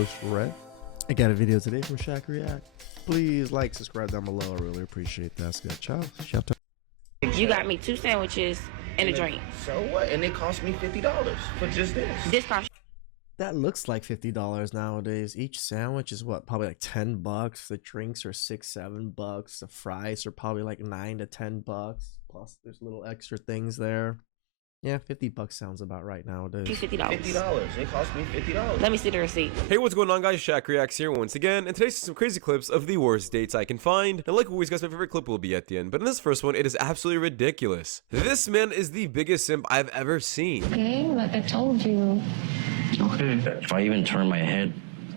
host, Red. I got a video today from Shaq React. Please like, subscribe down below. I really appreciate that. It's good. Ciao. Shout out. You got me 2 sandwiches and a drink. So what? And it cost me $50 for just this. This cost. That looks like $50 nowadays. Each sandwich is what? Probably like $10. The drinks are $6-7. The fries are probably like $9 to $10. Plus there's little extra things there. Yeah, $50 sounds about right nowadays. $50. $50. It cost me $50. Let me see the receipt. Hey, what's going on, guys? Shaq Reacts here once again, and today's some crazy clips of the worst dates I can find. And like always, guys, my favorite clip will be at the end, but in this first one, it is absolutely ridiculous. This man is the biggest simp I've ever seen. Okay, like I told you. Okay. If I even turn my head,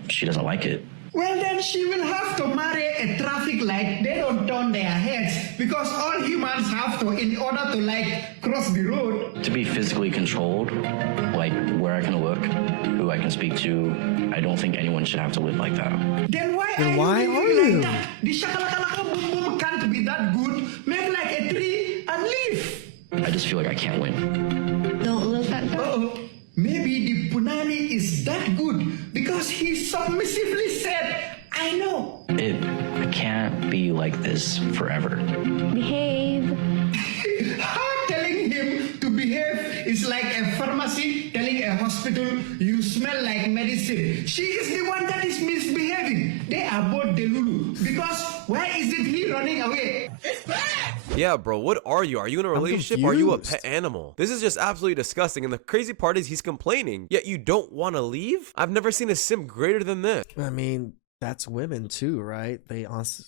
she doesn't like it. Well, then she will have to marry a traffic light. They don't turn their heads because all humans have to in order to like cross the road. To be physically controlled, like where I can look, who I can speak to, I don't think anyone should have to live like that. Then why are you you? living like that? The shakalaka boom boom can't be that good. Make like a tree and leave. I just feel like I can't win. Don't look at that. Uh-oh. Maybe the punani is that good because he submissively said, I know. I can't be like this forever. Behave. Telling him to behave is like a pharmacy telling a hospital you smell like medicine. She is the one that is misbehaving. They are both delulu because why isn't he running away? Yeah, bro, what are you? Are you in a relationship? Or are you a confused. pet animal? This is just absolutely disgusting, and the crazy part is he's complaining, yet you don't want to leave? I've never seen a simp greater than this. I mean, that's women too, right? They also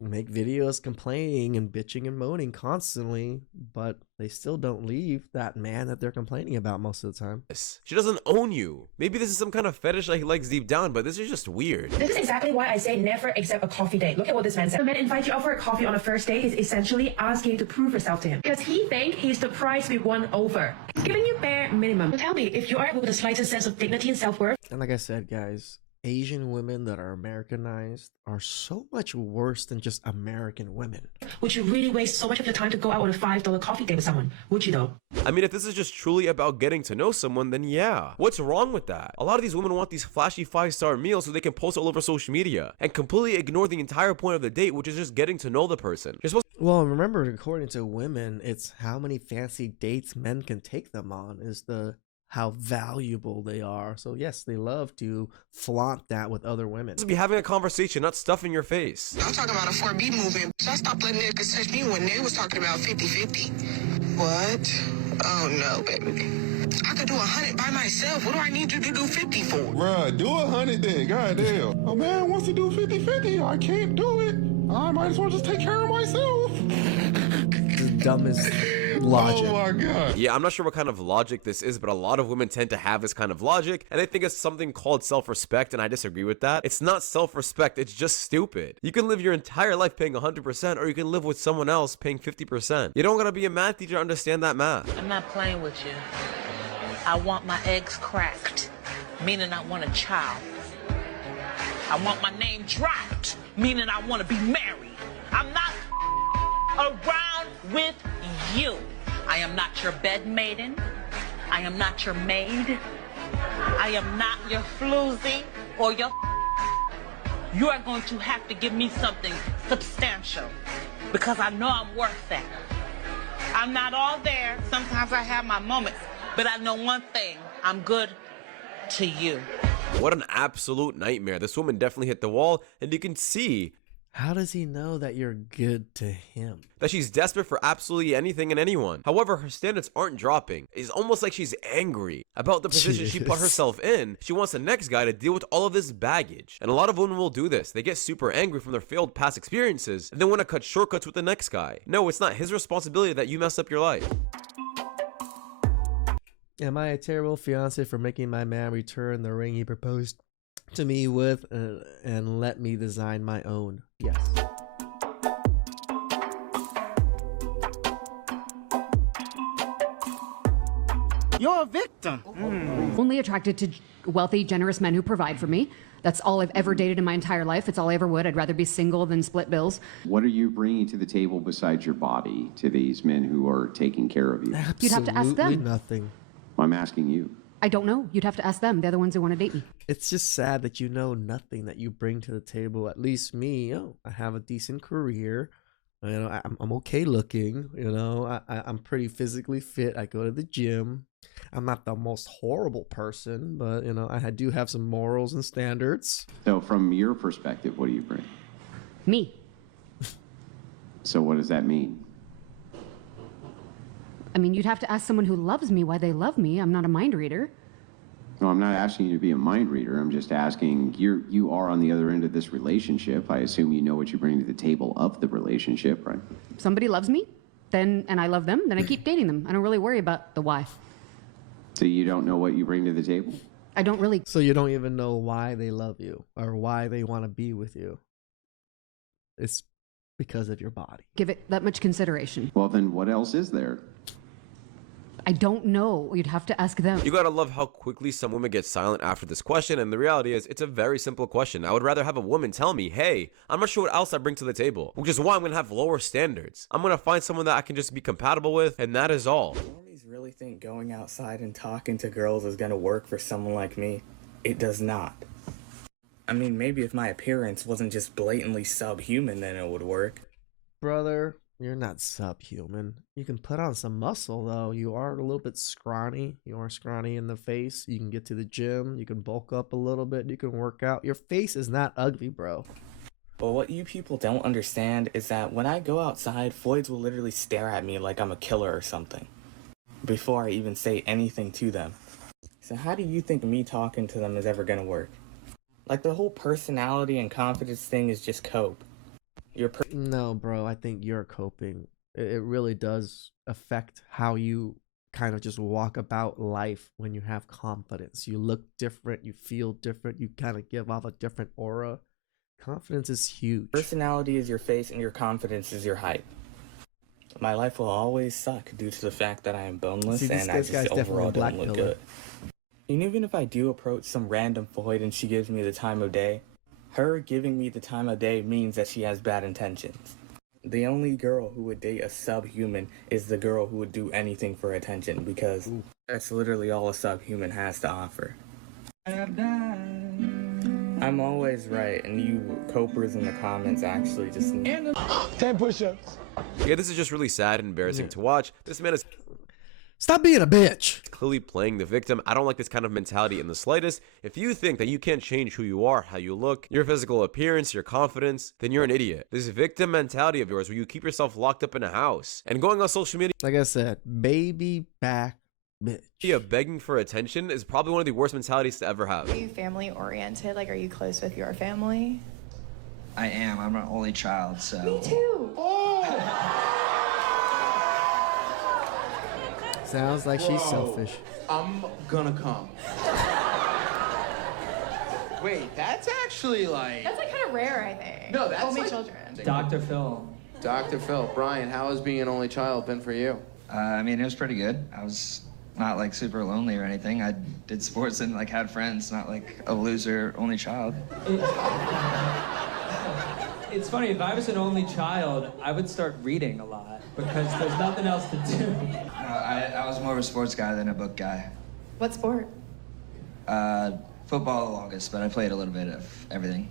make videos complaining and bitching and moaning constantly, but they still don't leave that man that they're complaining about most of the time. She doesn't own you. Maybe this is some kind of fetish that he likes deep down, but this is just weird. This is exactly why I say never accept a coffee date. Look at what this man said. A man invites you out for a coffee on a first date is essentially asking you to prove yourself to him. Because he thinks he's the prize we won over. He's giving you bare minimum. So tell me, if you are with the slightest sense of dignity and self-worth. And like I said, guys, Asian women that are Americanized are so much worse than just American women. Would you really waste so much of your time to go out on a $5 coffee date with someone? Would you though? I mean, if this is just truly about getting to know someone, then yeah. What's wrong with that? A lot of these women want these flashy 5-star meals so they can post all over social media and completely ignore the entire point of the date, which is just getting to know the person. You're supposed Well, remember, according to women, it's how many fancy dates men can take them on is how valuable they are. So yes, they love to flaunt that with other women. to be having a conversation, not stuff in your face. I'm talking about a 4B movement. So I stopped letting niggas touch me when they was talking about 50-50. What? Oh no, baby. I could do 100 by myself. What do I need you to do 50 for? Bruh, do 100 then. Goddamn. A man wants to do 50-50. I can't do it. I might as well just take care of myself. The dumbest logic. Oh my god. Yeah, I'm not sure what kind of logic this is, but a lot of women tend to have this kind of logic, and they think it's something called self-respect, and I disagree with that. It's not self-respect, it's just stupid. You can live your entire life paying 100%, or you can live with someone else paying 50%. You don't gotta be a math teacher to understand that math. I'm not playing with you. I want my eggs cracked, meaning I want a child. I want my name dropped, meaning I want to be married. I'm not around with you. I am not your bed maiden. I am not your maid. I am not your floozy or your. You are going to have to give me something substantial because I know I'm worth that. I'm not all there. Sometimes I have my moments, but I know one thing. I'm good to you. What an absolute nightmare. This woman definitely hit the wall, and you can see How does he know that you're good to him? that she's desperate for absolutely anything and anyone. However, her standards aren't dropping. It's almost like she's angry about the position she put herself in. She wants the next guy to deal with all of this baggage. And a lot of women will do this. They get super angry from their failed past experiences and then want to cut shortcuts with the next guy. No, it's not his responsibility that you mess up your life. Am I a terrible fiance for making my man return the ring he proposed to me with and let me design my own? Yes. You're a victim. Only attracted to wealthy, generous men who provide for me. That's all I've ever dated in my entire life. It's all I ever would. I'd rather be single than split bills. What are you bringing to the table besides your body to these men who are taking care of you? Absolutely You'd have to ask them. Nothing. I'm asking you. I don't know. You'd have to ask them. They're the ones who want to date me. It's just sad that you know nothing that you bring to the table. At least me, I have a decent career. I'm okay looking. I'm pretty physically fit. I go to the gym. I'm not the most horrible person, but I do have some morals and standards. So from your perspective, what do you bring? Me. So what does that mean? I mean, you'd have to ask someone who loves me why they love me. I'm not a mind reader. No, I'm not asking you to be a mind reader. I'm just asking, you are on the other end of this relationship. I assume you know what you bring to the table of the relationship, right? Somebody loves me, and I love them, then I keep dating them. I don't really worry about the why. So you don't know what you bring to the table? I don't really. So you don't even know why they love you or why they want to be with you. It's because of your body. Give it that much consideration. Well, then what else is there? I don't know. You'd have to ask them. You gotta love how quickly some women get silent after this question, and the reality is, it's a very simple question. I would rather have a woman tell me, hey, I'm not sure what else I bring to the table, which is why I'm gonna have lower standards. I'm gonna find someone that I can just be compatible with, and that is all. Normies really think going outside and talking to girls is gonna work for someone like me. It does not. I mean, maybe if my appearance wasn't just blatantly subhuman, then it would work. Brother, you're not subhuman. You can put on some muscle, though. You are a little bit scrawny. You are scrawny in the face. You can get to the gym. You can bulk up a little bit. You can work out. Your face is not ugly, bro. But what you people don't understand is that when I go outside, Floyds will literally stare at me like I'm a killer or something before I even say anything to them. So how do you think me talking to them is ever gonna work? Like, the whole personality and confidence thing is just cope. No, bro, I think you're coping. It really does affect how you kind of just walk about life when you have confidence. You look different, you feel different, you kind of give off a different aura. Confidence is huge. Personality is your face and your confidence is your height. My life will always suck due to the fact that I am boneless and I just overall don't look good. And even if I do approach some random Floyd and she gives me the time of day, her giving me the time of day means that she has bad intentions. The only girl who would date a subhuman is the girl who would do anything for attention, because that's literally all a subhuman has to offer. I'm always right, and you copers in the comments actually just need 10 push-ups. Yeah, this is just really sad and embarrassing to watch. This man is... Stop being a bitch. Clearly playing the victim. I don't like this kind of mentality in the slightest. If you think that you can't change who you are, how you look, your physical appearance, your confidence, then you're an idiot. This victim mentality of yours where you keep yourself locked up in a house and going on social media, like I said, baby back bitch. Yeah, begging for attention is probably one of the worst mentalities to ever have. Are you family oriented? Like, are you close with your family? I am. I'm an only child, so. Me too. Sounds like she's selfish. I'm gonna come. Wait, that's actually like... That's like kind of rare, I think. No, that's only like... children. Dr. Phil. Dr. Phil. Brian, how has being an only child been for you? I mean, it was pretty good. I was not like super lonely or anything. I did sports and like had friends, not like a loser only child. It's funny, if I was an only child, I would start reading a lot because there's nothing else to do. I was more of a sports guy than a book guy. What sport? Football the longest, but I played a little bit of everything.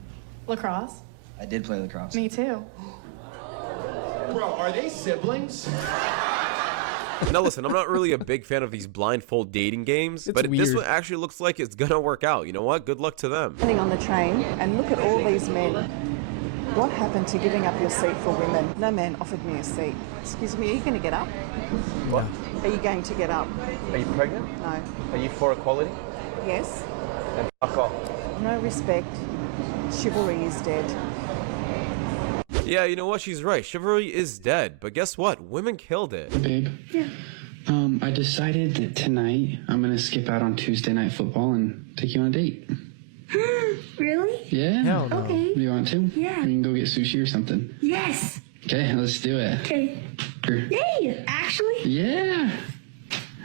Lacrosse? I did play lacrosse. Me too. Bro, are they siblings? Now listen, I'm not really a big fan of these blindfold dating games, but weird. this one actually looks like it's gonna work out. You know what? Good luck to them. Sitting on the train and look at all these men. What happened to giving up your seat for women? No man offered me a seat. Excuse me, are you going to get up? What? Are you going to get up? Are you pregnant? No. Are you for equality? Yes. Then fuck off. No respect. Chivalry is dead. Yeah, you know what? She's right. Chivalry is dead. But guess what? Women killed it. Babe. Yeah. I decided that tonight I'm going to skip out on Tuesday night football and take you on a date. Really? Yeah? Hell no. Okay. Do you want to? Yeah. We can go get sushi or something. Yes. Okay, let's do it. Okay. Yay! Actually? Yeah.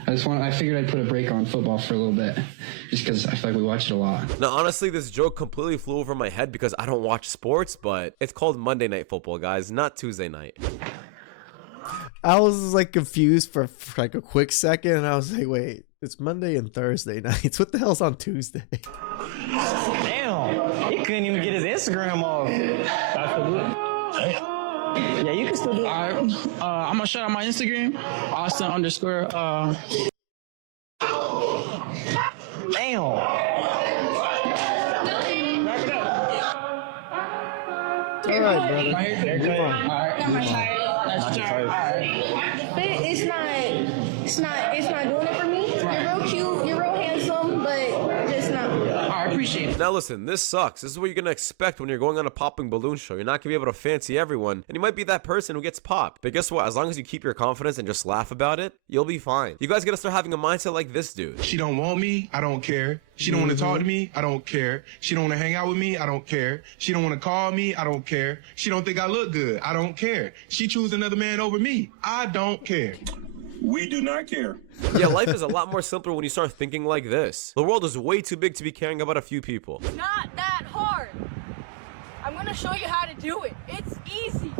I figured I'd put a break on football for a little bit, just because I feel like we watch it a lot. Now, honestly, this joke completely flew over my head because I don't watch sports, but it's called Monday Night Football, guys, not Tuesday night. I was like confused for like a quick second, and I was like, wait, It's Monday and Thursday nights. What the hell's on Tuesday? Damn, he couldn't even get his Instagram off. Absolutely. Yeah, you can still do it. All right, I'm gonna shout out my Instagram, Austin _ Damn. All right, brother. Right here. Move on. All right. That's tight. But it's not doing it for me. You're real cute, you're real handsome, but just not. I appreciate it. Now listen, this sucks. This is what you're gonna expect when you're going on a popping balloon show. You're not gonna be able to fancy everyone, and you might be that person who gets popped. But guess what? As long as you keep your confidence and just laugh about it, you'll be fine. You guys gotta start having a mindset like this dude. She don't want me, I don't care. She don't want to talk to me, I don't care. She don't want to hang out with me, I don't care. She don't want to call me, I don't care. She don't think I look good, I don't care. She choose another man over me, I don't care. We do not care. Yeah, life is a lot more simpler when you start thinking like this. The world is way too big to be caring about a few people. Not that hard. I'm gonna show you how to do it. It's easy.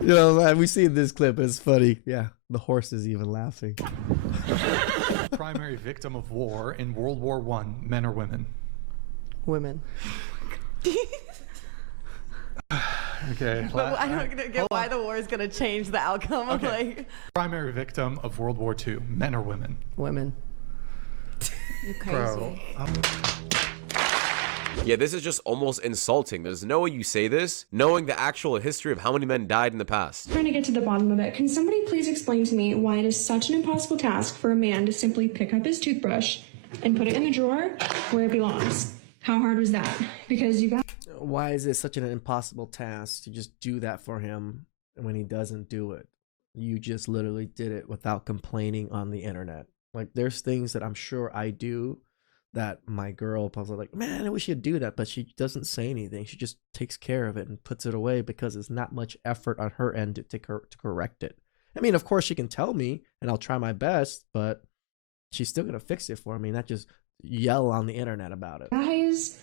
You know, man, we see this clip. It's funny. Yeah, the horse is even laughing. Primary victim of war in World War I, men or women? Women. Okay. But I don't get why the war is going to change the outcome of like. Primary victim of World War II, men or women? Women. You Bro. Yeah, this is just almost insulting. There's no way you say this knowing the actual history of how many men died in the past. Trying to get to the bottom of it. Can somebody please explain to me why it is such an impossible task for a man to simply pick up his toothbrush and put it in the drawer where it belongs? How hard was that? Because you got. Why is it such an impossible task to just do that for him when he doesn't do it? You just literally did it without complaining on the internet. Like, there's things that I'm sure I do that my girl probably like, man, I wish you'd do that, but she doesn't say anything. She just takes care of it and puts it away because it's not much effort on her end to correct it. I mean, of course she can tell me and I'll try my best, but she's still gonna fix it for me, not just yell on the internet about it. Guys,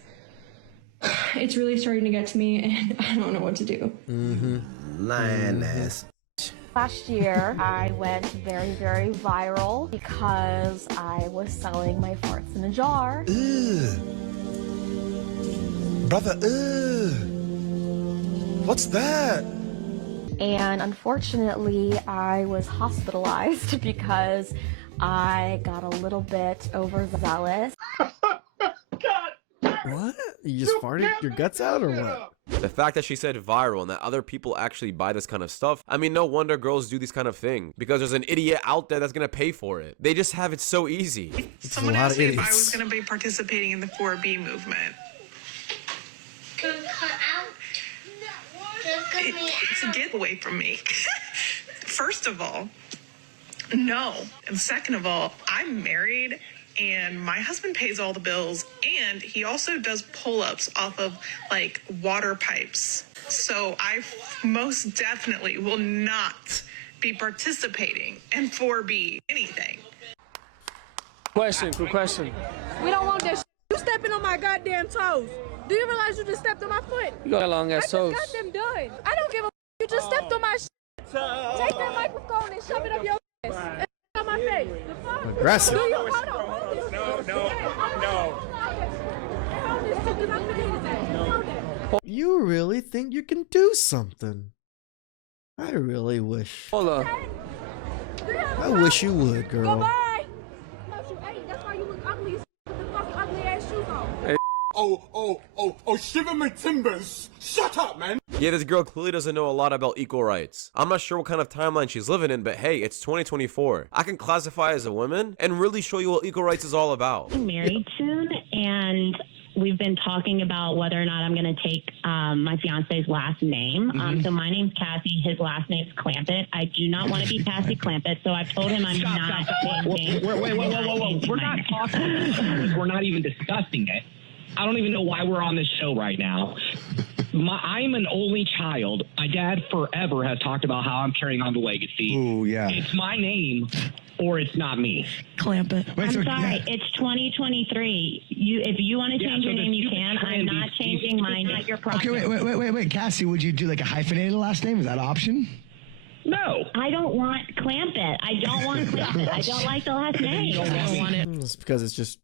it's really starting to get to me and I don't know what to do. Lioness. Last year, I went very, very viral because I was selling my farts in a jar. Brother, what's that? And unfortunately, I was hospitalized because I got a little bit overzealous. What? You just farted your guts out or what? The fact that she said viral and that other people actually buy this kind of stuff, I mean, no wonder girls do this kind of thing because there's an idiot out there that's gonna pay for it. They just have it so easy. Someone asked me if I was gonna be participating in the 4B movement. Get away from me. First of all, no. And second of all, I'm married and my husband pays all the bills and he also does pull-ups off of like water pipes. So I most definitely will not be participating in 4B anything. Quick question. We don't want that shit. You stepping on my goddamn toes. Do you realize you just stepped on my foot? You got long ass toes. I just got them done. I don't give a you just stepped on my shit. Take that microphone and shove it up your ass. And on my face. The fuck? Aggressive. Do you hold on? No. You really think you can do something? I really wish. Hold on. I wish you would, girl. Goodbye. That's why you look ugly with the fucking ugly ass shoes on. Oh, shiver my timbers. Shut up, man. Yeah, this girl clearly doesn't know a lot about equal rights. I'm not sure what kind of timeline she's living in, but hey, it's 2024. I can classify as a woman and really show you what equal rights is all about. I'm married soon, and we've been talking about whether or not I'm going to take my fiance's last name. So my name's Cassie. His last name's Clampett. I do not want to be Cassie Clampett, so I've told him I'm not changing. Wait. We're not talking. We're not even discussing it. I don't even know why we're on this show right now. I'm an only child. My dad forever has talked about how I'm carrying on the legacy. Ooh, yeah. It's my name or it's not me. Clamp it. I'm sorry. It's 2023. If you want to change your name, you can. I'm not changing keeping mine at your property. Okay, wait, Cassie, would you do like a hyphenated last name? Is that an option? No. I don't want Clampett. I don't want Clampett. I don't like the last name. I don't want it. It's because it's just,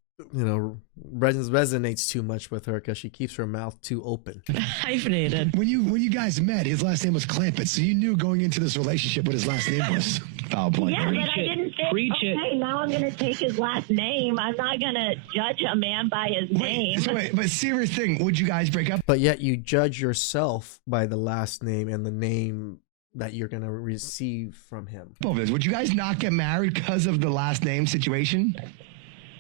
resonates too much with her because she keeps her mouth too open. Hyphenated. When you guys met, his last name was Clampett, so you knew going into this relationship what his last name was. Foul play. Yeah, but I didn't say, okay, now I'm going to take his last name. I'm not going to judge a man by his name. But serious thing, would you guys break up? But yet you judge yourself by the last name and the name that you're going to receive from him. Would you guys not get married because of the last name situation?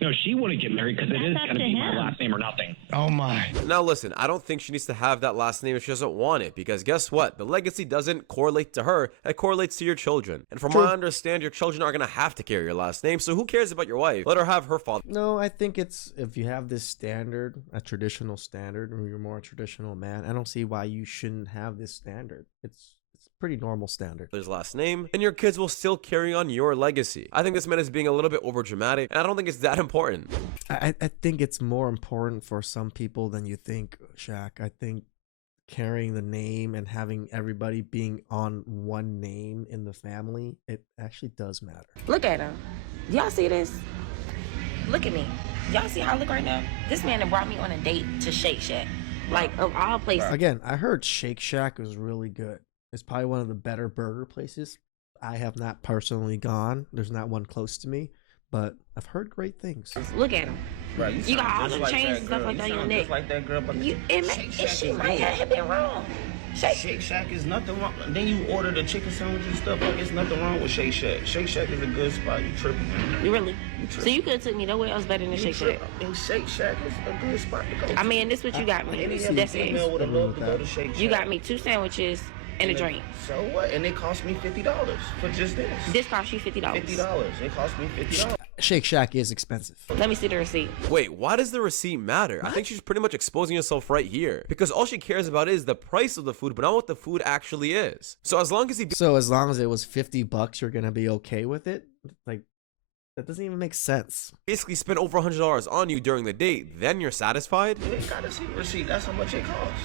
No, she wouldn't get married because it is going to be my him. last name or nothing. Oh my. Now listen, I don't think she needs to have that last name if she doesn't want it, because guess what? The legacy doesn't correlate to her, it correlates to your children. And from what I understand, your children are going to have to carry your last name, so who cares about your wife? Let her have her father. No, I think it's, if you have this standard, a traditional standard, or you're more a traditional man, I don't see why you shouldn't have this standard. It's pretty normal standard. His last name, and your kids will still carry on your legacy. I think this man is being a little bit over dramatic, and I don't think it's that important. I think it's more important for some people than you think, Shaq. I think carrying the name and having everybody being on one name in the family, it actually does matter. Look at him. Y'all see this? Look at me. Y'all see how I look right now? This man that brought me on a date to Shake Shack. Like, of all places. Again, I heard Shake Shack was really good. It's probably one of the better burger places. I have not personally gone. There's not one close to me, but I've heard great things. Look at him. Right, you got all the chains and stuff like that on your neck. Like that girl, but She might have been wrong. Shake Shack is nothing wrong. Then you order the chicken sandwich and stuff. Like, it's nothing wrong with Shake Shack. Shake Shack is a good spot. You tripping, man. Really? So you could have took me nowhere else better than Shake Shack. And Shake Shack is a good spot to go to. I mean, this is what you got me. That's female would have loved to go to Shake Shack. You got me 2 sandwiches and a drink. So what? And it cost me $50 for just this. This cost you $50. $50. It cost me $50. Shake Shack is expensive. Let me see the receipt. Wait, why does the receipt matter? I think she's pretty much exposing herself right here, because all she cares about is the price of the food, but not what the food actually is. So as long as it was $50, you're gonna be okay with it? Like, that doesn't even make sense. Basically spent over $100 on you during the date, then you're satisfied? You ain't gotta see the receipt. That's how much it costs.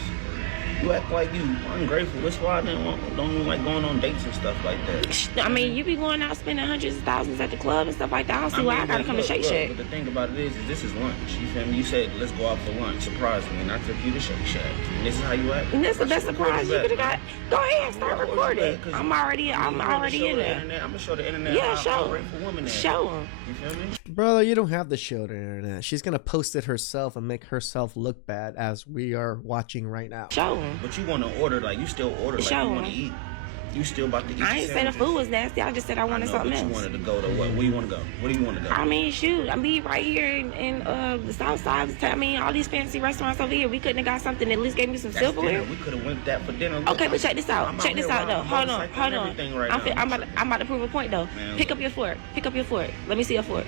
You act like you ungrateful. That's why I don't like going on dates and stuff like that. I mean, you be going out spending hundreds of thousands at the club and stuff like that. I don't see why I gotta come to Shake Shack. But the thing about it is this is lunch. You feel me? You said, let's go out for lunch. Surprise me. And I took you to Shake Shack. And this is how you act. And that's the best surprise you could have got. Go ahead, start recording. I'm already in there. I'm gonna show the internet. Yeah, show them. Show them. You feel me? Brother, you don't have to show the internet. She's gonna post it herself and make herself look bad as we are watching right now. Show them. But you want to order, like you still order, like you want to eat. You still about to eat. I ain't said the food was nasty. I just said I wanted something else. You wanted to go to what? Where you want to go? Where do you want to go? I mean, shoot. I mean, right here in the South Side. I mean, all these fancy restaurants over here. We couldn't have got something that at least gave me some silverware. We could have went that for dinner. Okay, but check this out. Check this out, though. Hold on. I'm about to prove a point, though. Pick up your fork. Let me see your fork.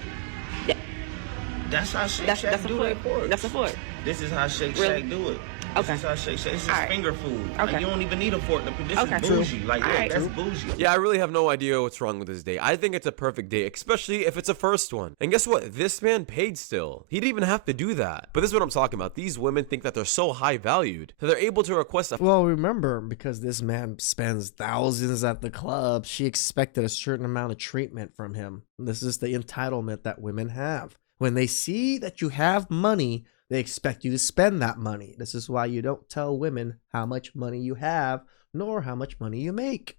That's how Shake Shack do their fork. That's a fork. This is how Shake Shack do it. Okay. This is how Shake Shack. This is finger food. Okay. Like, you don't even need a fork. This is bougie. Like, that's bougie. Yeah, I really have no idea what's wrong with this date. I think it's a perfect date, especially if it's a first one. And guess what? This man paid still. He didn't even have to do that. But this is what I'm talking about. These women think that they're so high valued that they're able to request a... Well, remember, because this man spends thousands at the club, she expected a certain amount of treatment from him. This is the entitlement that women have. When they see that you have money, they expect you to spend that money. This is why you don't tell women how much money you have, nor how much money you make.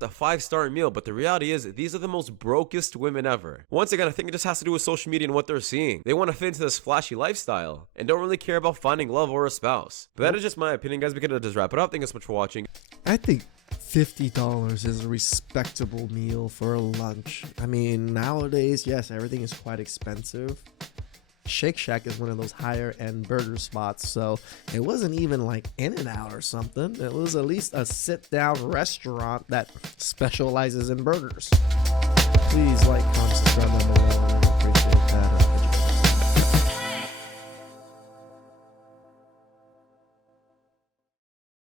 A 5-star meal, but the reality is these are the most brokest women ever. Once again, I think it just has to do with social media and what they're seeing. They want to fit into this flashy lifestyle and don't really care about finding love or a spouse. But that is just my opinion, guys. We can just wrap it up. Thank you so much for watching. I think $50 is a respectable meal for a lunch. I mean, nowadays, yes, everything is quite expensive. Shake Shack is one of those higher end burger spots, so it wasn't even like In-N-Out or something. It was at least a sit down restaurant that specializes in burgers. Please like, comment, subscribe down below.